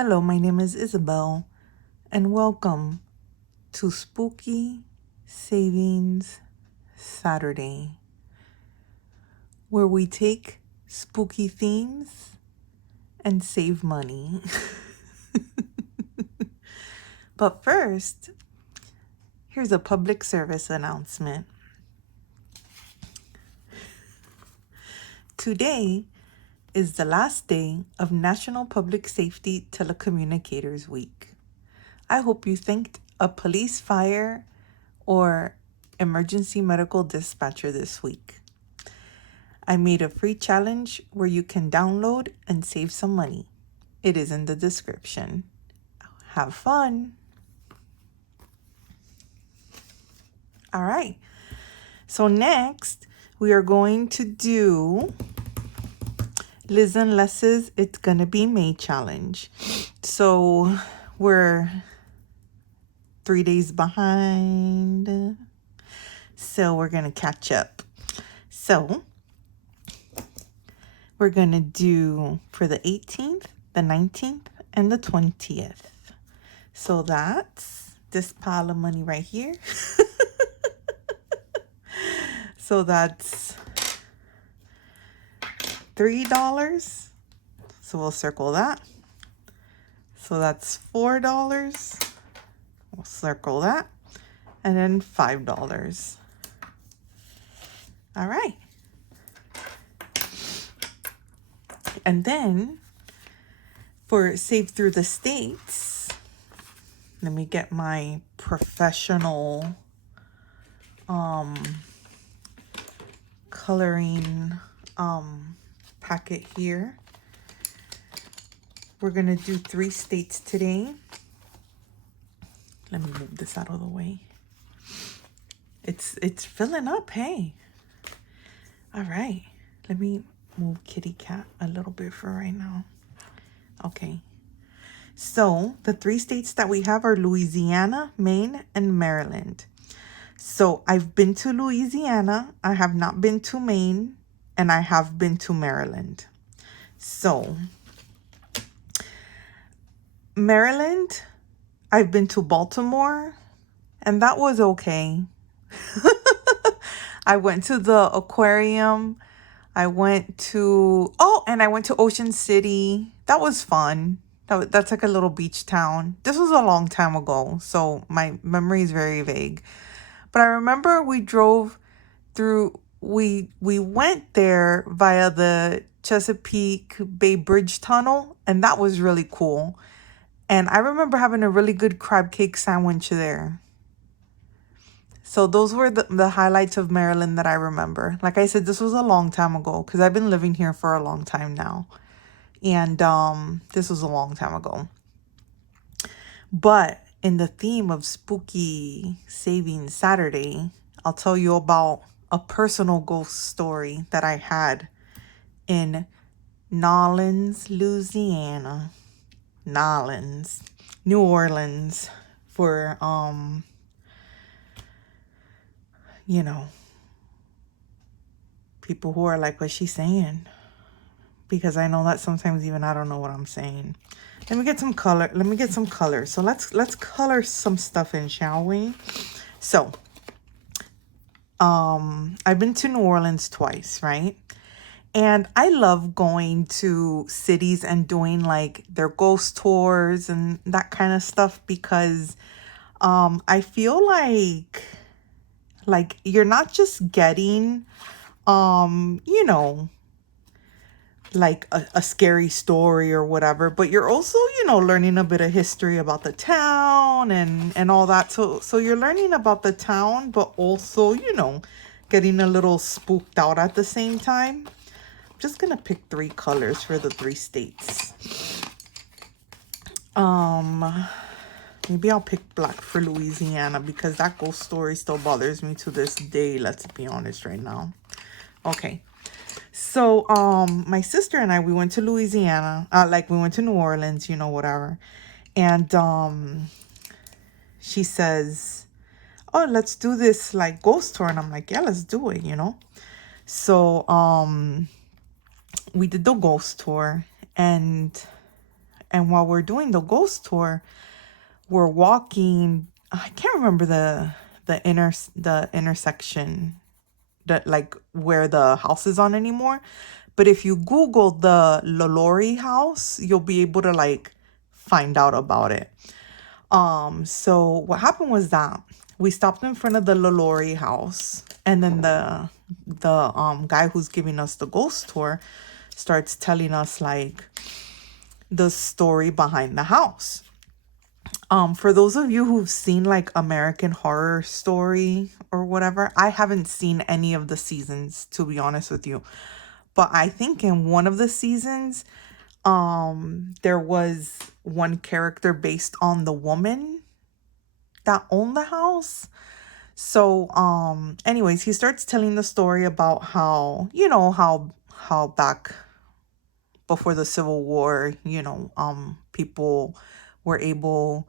Hello, my name is Isabel, and welcome to Spooky Savings Saturday, where we take spooky themes and save money. But first, here's a public service announcement. Today is the last day of National Public Safety Telecommunicators Week. I hope you thanked a police, fire, or emergency medical dispatcher this week. I made a free challenge where you can download and save some money. It is in the description. Have fun. All right. So next, we are going to do Liz and Les's It's Gonna Be May challenge. So we're 3 days behind. So we're going to catch up. So we're going to do for the 18th, the 19th, and the 20th. So that's this pile of money right here. So that's $3. So we'll circle that. So that's $4. We'll circle that. And then $5. All right. And then for Save Through the States, let me get my professional coloring packet here. We're gonna do 3 states today. Let me move this out of the way. It's filling up, hey. All right, let me move Kitty Cat a little bit for right now. Okay, so the 3 states that we have are Louisiana, Maine, and Maryland. So I've been to Louisiana, I have not been to Maine, and I have been to Maryland. So Maryland, I've been to Baltimore, and that was okay. I went to the aquarium. I went to, and I went to Ocean City. That was fun. That's like a little beach town. This was a long time ago, so my memory is very vague. But I remember we drove through, we went there via the Chesapeake Bay Bridge Tunnel, and that was really cool. And I remember having a really good crab cake sandwich there. So those were the highlights of Maryland that I remember. Like I said, this was a long time ago because I've been living here for a long time now. And this was a long time ago. But in the theme of Spooky Savings Saturday, I'll tell you about a personal ghost story that I had in Nolens, Louisiana. Nolens, New Orleans, for you know, people who are like, what's she saying? Because I know that sometimes even I don't know what I'm saying. Let me get some color. Let me get some color. So let's color some stuff in, shall we? So I've been to New Orleans twice, right? And I love going to cities and doing like their ghost tours and that kind of stuff because I feel like you're not just getting you know, like a scary story or whatever, but you're also, you know, learning a bit of history about the town and all that. So you're learning about the town, but also, you know, getting a little spooked out at the same time. I'm just gonna pick 3 colors for the 3 states. Maybe I'll pick black for Louisiana because that ghost story still bothers me to this day. Let's be honest right now. Okay. So, my sister and I, we went to Louisiana, we went to New Orleans, you know, whatever. And, she says, oh, let's do this like ghost tour. And I'm like, yeah, let's do it, you know? So, we did the ghost tour and And while we're doing the ghost tour, we're walking. I can't remember the intersection that like where the house is on anymore. But if you Google the Lalaurie house, you'll be able to like find out about it. So what happened was that we stopped in front of the Lalaurie house, and then the guy who's giving us the ghost tour starts telling us like the story behind the house. For those of you who've seen like American Horror Story or whatever, I haven't seen any of the seasons, to be honest with you. But I think in one of the seasons, there was one character based on the woman that owned the house. So, anyways, he starts telling the story about how, how back before the Civil War, people were able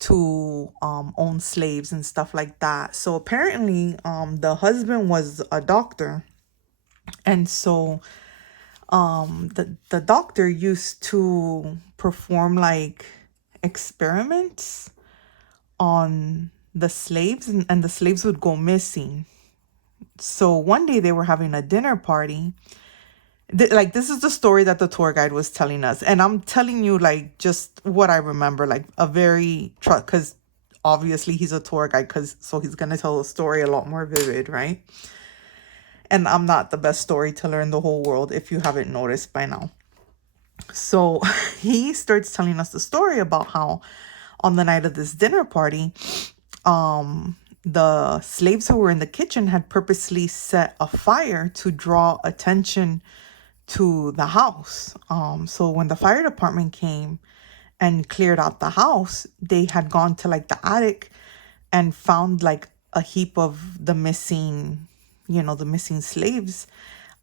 to own slaves and stuff like that. So apparently, the husband was a doctor, and so the doctor used to perform like experiments on the slaves, and the slaves would go missing. So one day they were having a dinner party. Like, this is the story that the tour guide was telling us, and I'm telling you like just what I remember, like a very because obviously he's a tour guide, so he's gonna tell the story a lot more vivid, right? And I'm not the best storyteller in the whole world, if you haven't noticed by now. So he starts telling us the story about how on the night of this dinner party, the slaves who were in the kitchen had purposely set a fire to draw attention to the house. So when the fire department came and cleared out the house, they had gone to like the attic and found like a heap of the missing slaves.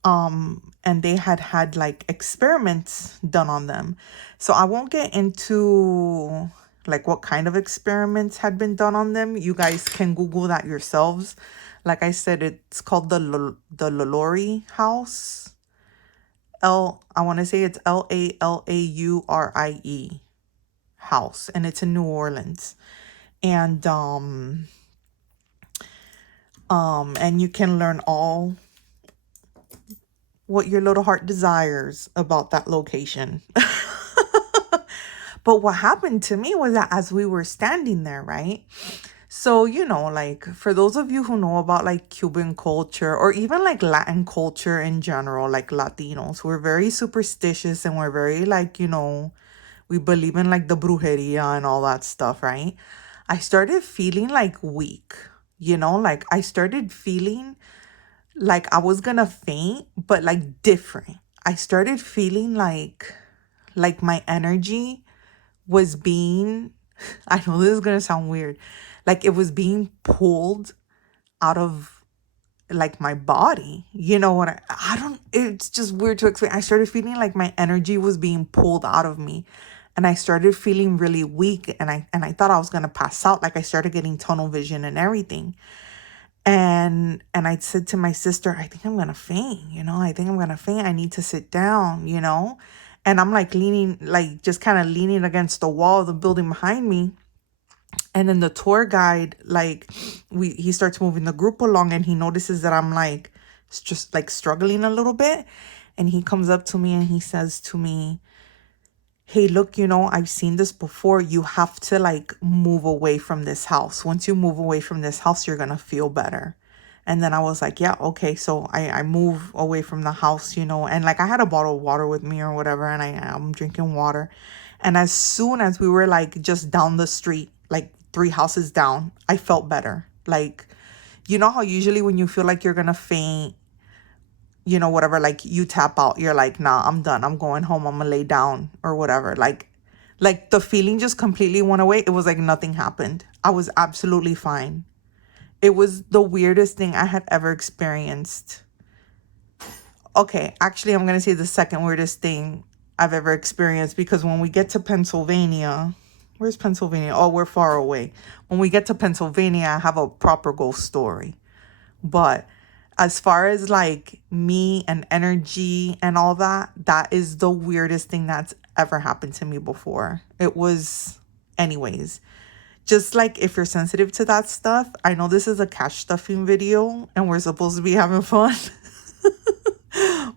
And they had like experiments done on them. So I won't get into like what kind of experiments had been done on them. You guys can Google that yourselves. Like I said, it's called the Lalaurie house. I want to say it's Lalaurie house, and it's in New Orleans. And and you can learn all what your little heart desires about that location. But what happened to me was that as we were standing there, right? So, like for those of you who know about like Cuban culture or even like Latin culture in general, like Latinos, we're very superstitious, and we're very like, we believe in like the brujeria and all that stuff, right? I started feeling like weak, like I started feeling like I was gonna faint, but like different. I started feeling like my energy was being, I know this is gonna sound weird, like it was being pulled out of like my body. You know what? I don't, it's just weird to explain. I started feeling like my energy was being pulled out of me. And I started feeling really weak, and I thought I was gonna pass out. Like I started getting tunnel vision and everything. And I said to my sister, I think I'm gonna faint, I think I'm gonna faint. I need to sit down, And I'm like leaning, like just kind of leaning against the wall of the building behind me. And then the tour guide, like he starts moving the group along, and he notices that I'm like just like struggling a little bit. And he comes up to me and he says to me, hey, look, I've seen this before. You have to like move away from this house. Once you move away from this house, you're going to feel better. And then I was like, yeah, okay. So I move away from the house, and like I had a bottle of water with me or whatever. And I'm drinking water. And as soon as we were like just down the street, like 3 houses down, I felt better. Like, you know how usually when you feel like you're going to faint, whatever, like you tap out, you're like, nah, I'm done. I'm going home. I'm gonna lay down or whatever. Like the feeling just completely went away. It was like nothing happened. I was absolutely fine. It was the weirdest thing I had ever experienced. Okay, actually, I'm gonna say the second weirdest thing I've ever experienced, because when we get to Pennsylvania, where's Pennsylvania? Oh, we're far away. When we get to Pennsylvania, I have a proper ghost story. But as far as like me and energy and all that, that is the weirdest thing that's ever happened to me before. It was, anyways, just like if you're sensitive to that stuff, I know this is a cash stuffing video and we're supposed to be having fun.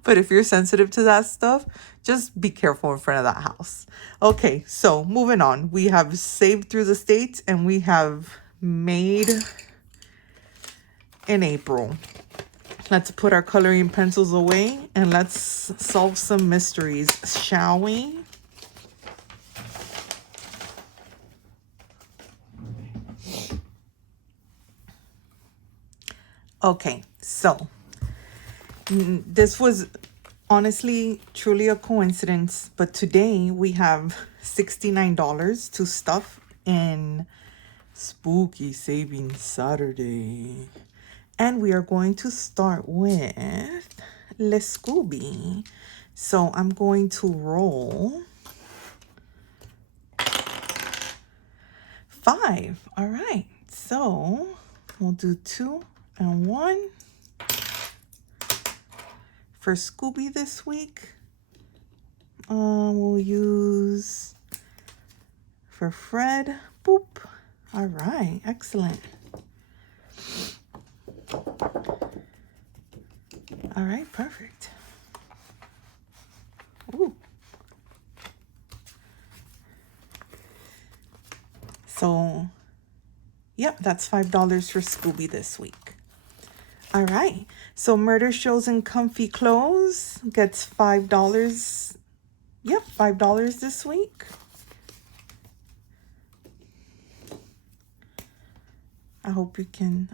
But if you're sensitive to that stuff, just be careful in front of that house. Okay, so moving on. We have saved through the states and we have made in April. Let's put our coloring pencils away and let's solve some mysteries, shall we? Okay, so this was honestly truly a coincidence, but today we have $69 to stuff in Spooky Savings Saturday. And we are going to start with Le Scooby. So I'm going to roll 5. All right. So we'll do 2 and 1. For Scooby this week, we'll use for Fred. Boop. All right. Excellent. All right, perfect. Ooh. So, yep, that's $5 for Scooby this week. All right, so Murder Shows in Comfy Clothes gets $5. Yep, $5 this week. I hope you can.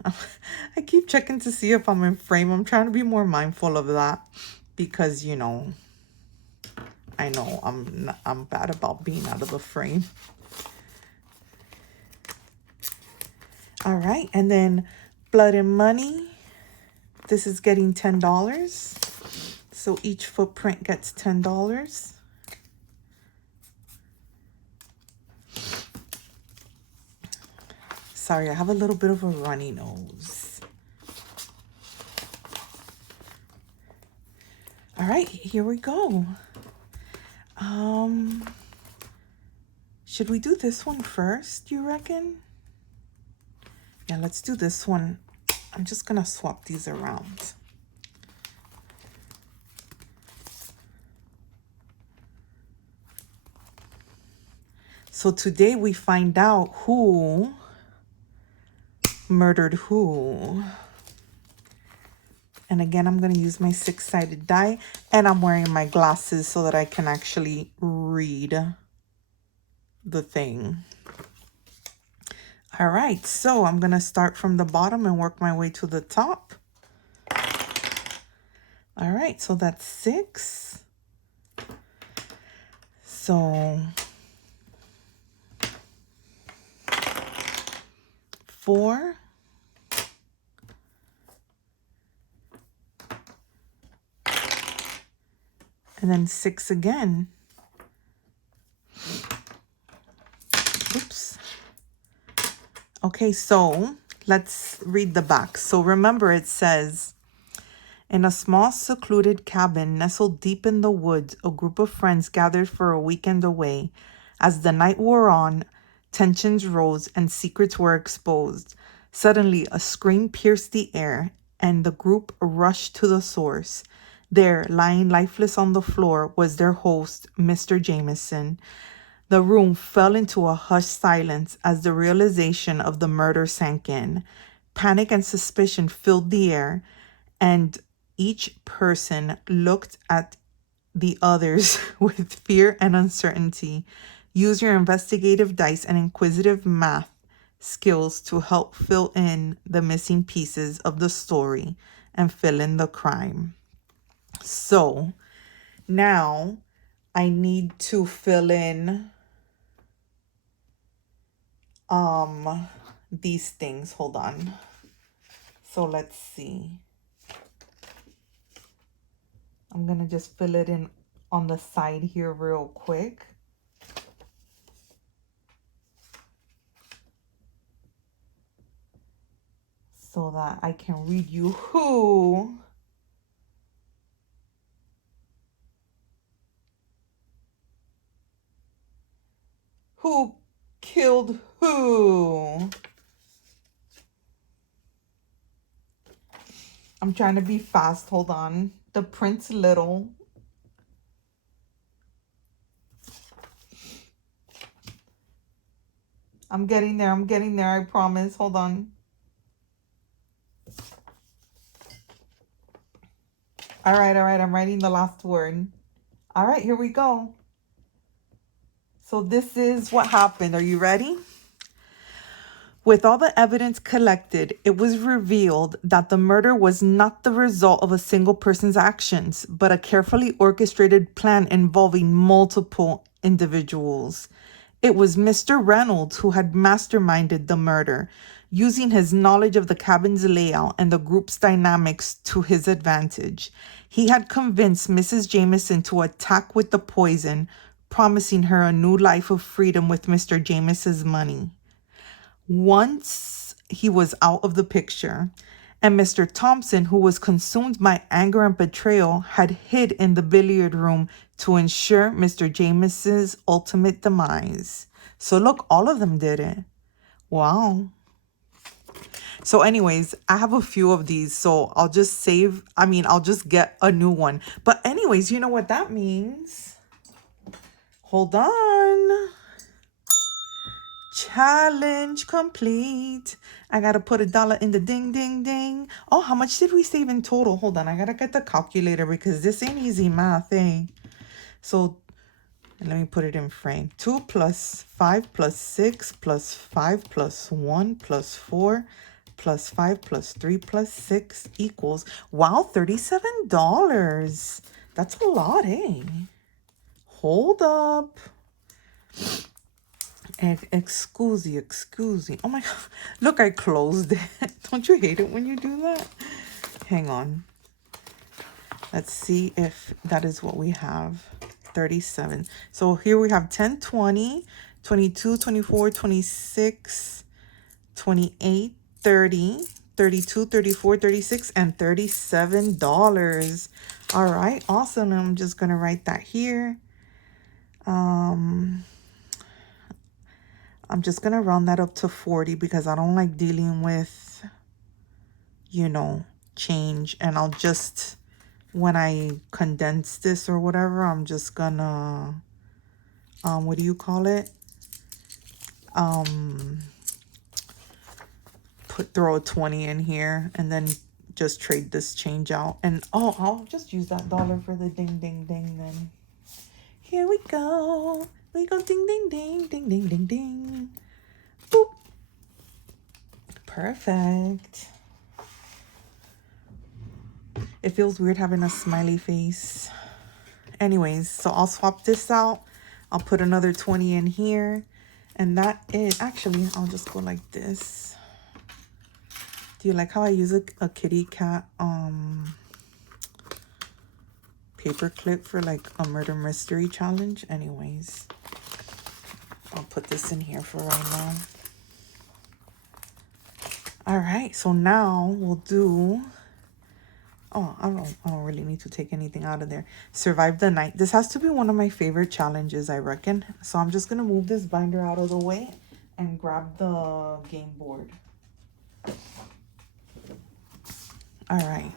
I keep checking to see if I'm in frame. I'm trying to be more mindful of that because, you know, I know I'm bad about being out of the frame. All right, and then Blood and Money. This is getting $10. So each footprint gets $10. Sorry, I have a little bit of a runny nose. All right, here we go. Should we do this one first, you reckon? Yeah, let's do this one. I'm just gonna swap these around. So today we find out who murdered who. And again, I'm going to use my 6-sided die, and I'm wearing my glasses so that I can actually read the thing. All right, so I'm going to start from the bottom and work my way to the top. All right, so that's 6. So 4. And then 6 again. Oops. Okay, so let's read the back. So remember, it says, in a small secluded cabin nestled deep in the woods, a group of friends gathered for a weekend away. As the night wore on, tensions rose and secrets were exposed. Suddenly, a scream pierced the air, and the group rushed to the source. There, lying lifeless on the floor, was their host, Mr. Jameson. The room fell into a hushed silence as the realization of the murder sank in. Panic and suspicion filled the air, and each person looked at the others with fear and uncertainty. Use your investigative dice and inquisitive math skills to help fill in the missing pieces of the story and fill in the crime. So now I need to fill in these things. Hold on. So let's see. I'm going to just fill it in on the side here real quick. so that I can read you who killed who. I'm trying to be fast. Hold on. The Prince Little. I'm getting there. I'm getting there. I promise. Hold on. All right. I'm writing the last word. All right, here we go. So this is what happened. Are you ready? With all the evidence collected, it was revealed that the murder was not the result of a single person's actions, but a carefully orchestrated plan involving multiple individuals. It was Mr. Reynolds who had masterminded the murder, using his knowledge of the cabin's layout and the group's dynamics to his advantage. He had convinced Mrs. Jameson to attack with the poison, promising her a new life of freedom with Mr. Jameson's money. Once he was out of the picture, and Mr. Thompson, who was consumed by anger and betrayal, had hid in the billiard room to ensure Mr. Jameson's ultimate demise. So look, all of them did it. Wow. So anyways, I have a few of these, so I'll just I'll just get a new one. But anyways, you know what that means? Hold on. Challenge complete. I gotta put $1 in the ding, ding, ding. Oh, how much did we save in total? Hold on, I gotta get the calculator because this ain't easy math, eh? So, let me put it in frame. 2 plus 5 plus 6 plus 5 plus 1 plus 4 plus 5 plus 3 plus 6 equals, wow, $37. That's a lot, eh? Hold up. Excuse. Oh my God. Look, I closed it. Don't you hate it when you do that? Hang on. Let's see if that is what we have. 37. So here we have 10, 20, 22, 24, 26, 28, 30, 32, 34, 36, and $37. All right, awesome. I'm just going to write that here. I'm just going to round that up to 40 because I don't like dealing with, change. And I'll just, when I condense this or whatever, I'm just going to, what do you call it? Throw a 20 in here and then just trade this change out. And, I'll just use that dollar for the ding, ding, ding then. Here we go. We go ding, ding, ding, ding, ding, ding, ding. Boop. Perfect. It feels weird having a smiley face. Anyways, so I'll swap this out. I'll put another 20 in here. And that is, actually, I'll just go like this. Do you like how I use a kitty cat paper clip for like a murder mystery challenge? Anyways, I'll put this in here for right now. All right, so now we'll do, I don't really need to take anything out of there. Survive the night. This has to be one of my favorite challenges, I reckon. So I'm just gonna move this binder out of the way and grab the game board. All right.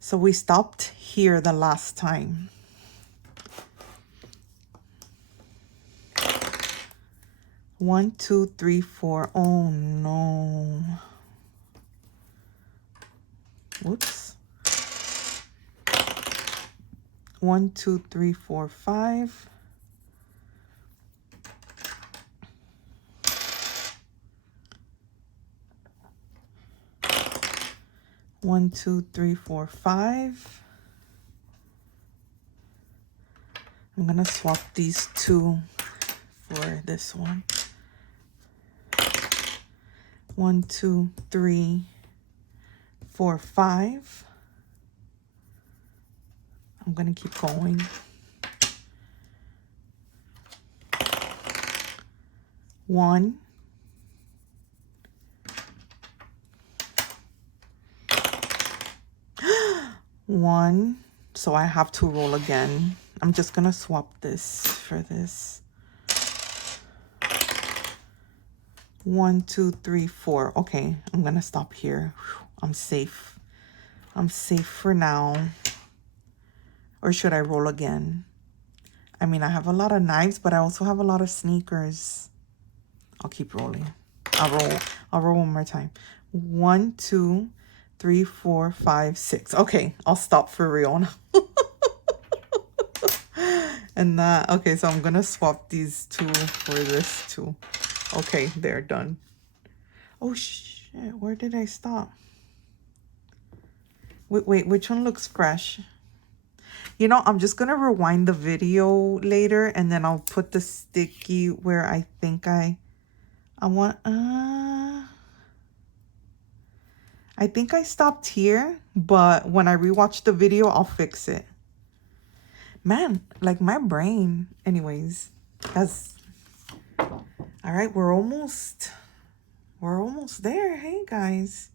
So we stopped here the last time. One, two, three, four. Oh no. Whoops. 1, 2, 3, 4, 5. One, two, three, four, 5. I'm gonna swap these two for this one. 1, 2, 3, 4, 5. I'm gonna keep going. 1, 1. So I have to roll again. I'm just gonna swap this for this. 1, 2, 3, 4. Okay, I'm gonna stop here. Whew, I'm safe. I'm safe for now. Or should I roll again? I mean, I have a lot of knives, but I also have a lot of sneakers. I'll keep rolling. I'll roll one more time. 1, 2, 3, 4, 5, 6. Okay, I'll stop for real now. And that, okay, so I'm gonna swap these two for this too. Okay, they're done. Oh shit, where did I stop? Wait, which one looks fresh? You know, I'm just gonna rewind the video later and then I'll put the sticky where I think I want, I think I stopped here, but when I rewatch the video, I'll fix it. Man, like my brain. Anyways, that's all right. We're almost there. Hey guys,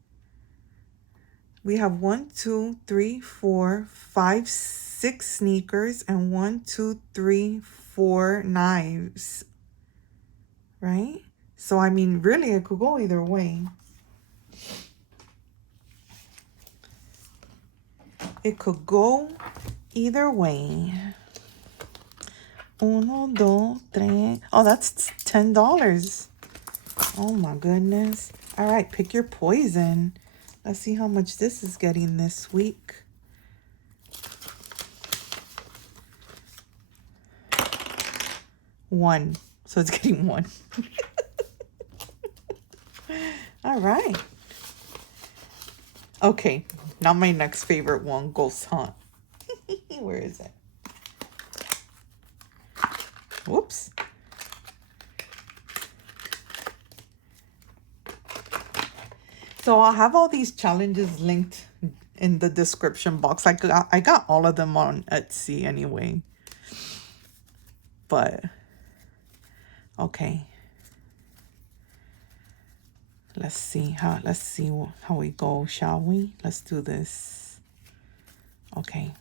we have 1, 2, 3, 4, 5, 6 sneakers and 1, 2, 3, 4 knives. Right? So I mean, really, it could go either way. It could go either way. 1, 2, 3. Oh, that's $10. Oh my goodness. All right, pick your poison. Let's see how much this is getting this week. 1. So it's getting 1. All right. Okay, now my next favorite one, Ghost Hunt. Where is it? Whoops. So I'll have all these challenges linked in the description box. I got all of them on Etsy anyway. But okay. Let's see how we go, shall we? Let's do this. Okay.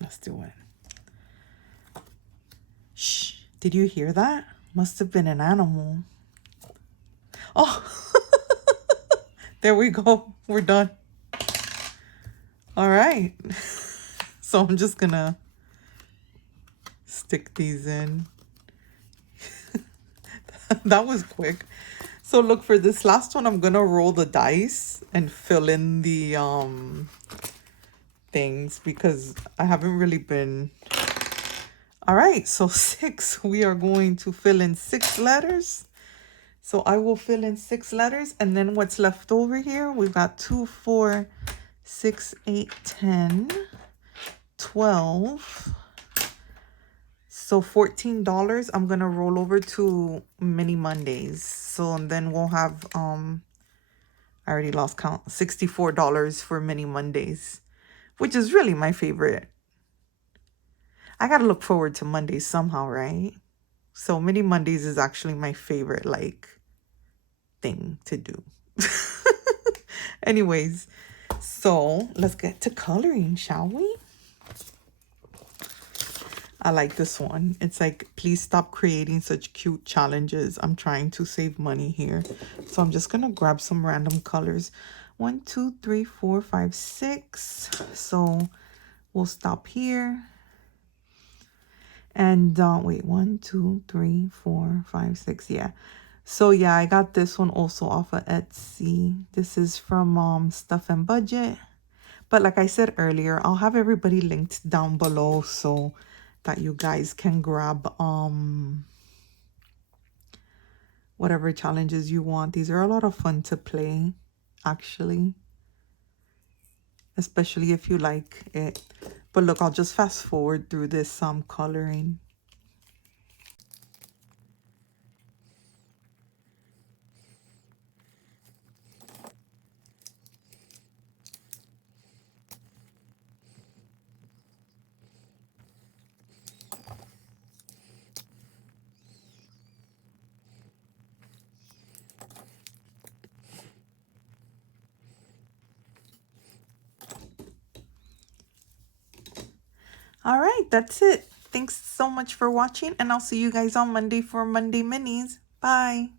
Let's do it. Shh. Did you hear that? Must have been an animal. Oh. There we go. We're done. All right. So I'm just gonna stick these in. That was quick. So look, for this last one, I'm gonna roll the dice and fill in the things because I haven't really been. All right, so 6. We are going to fill in 6 letters. So I will fill in 6 letters, and then what's left over here, we've got 2, 4, 6, 8, 10, 12. So $14. I'm gonna roll over to Mini Mondays. So and then we'll have I already lost count. $64 for Mini Mondays, which is really my favorite. I gotta look forward to Mondays somehow, right? So Mini Mondays is actually my favorite like thing to do. Anyways, so let's get to coloring, shall we? I like this one. It's like, please stop creating such cute challenges. I'm trying to save money here. So I'm just going to grab some random colors. 1, 2, 3, 4, 5, 6. So we'll stop here. And wait, 1, 2, 3, 4, 5, 6. Yeah. So yeah, I got this one also off of Etsy. This is from Stuff and Budget. But like I said earlier, I'll have everybody linked down below so that you guys can grab whatever challenges you want. These are a lot of fun to play, actually, especially if you like it. But look, I'll just fast forward through this coloring. All right, that's it. Thanks so much for watching, and I'll see you guys on Monday for Monday Minis. Bye.